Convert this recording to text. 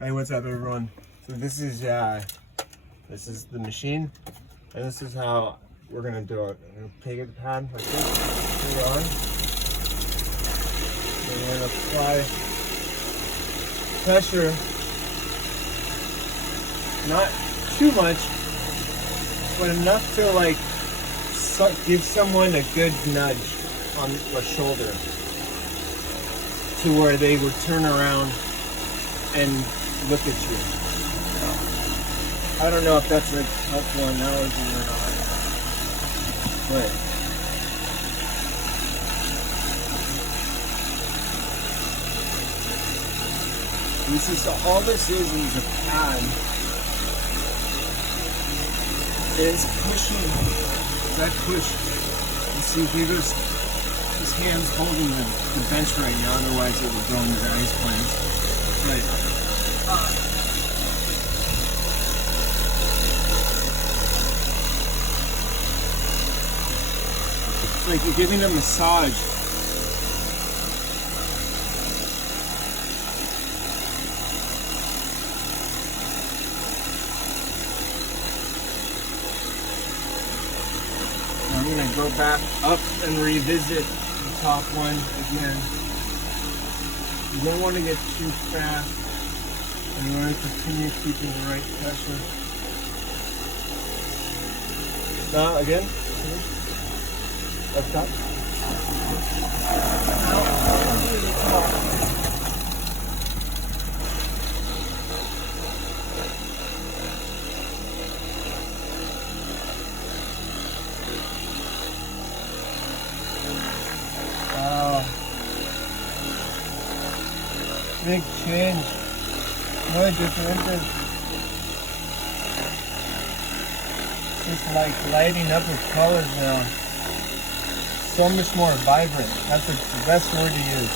Hey, what's up, everyone? So this is the machine, and this is how we're gonna do it. I'm gonna peg at the pad like this, put it on, and we're gonna apply pressure, not too much, but enough to like give someone a good nudge on the shoulder, to where they would turn around and look at you. I don't know if that's a helpful analogy or not, but this is all this is a pad. It's pushing that push. You see, here goes his hands holding the bench right now, otherwise it would go into the ice plants. But it's like you're giving a massage. I'm going to go back up and revisit the top one again. You don't want to get too fast, and you want to continue keeping the right pressure. Now again, up top. Wow. Big change. Muy diferente. It's like lighting up with colors now. So much more vibrant. That's the best word to use.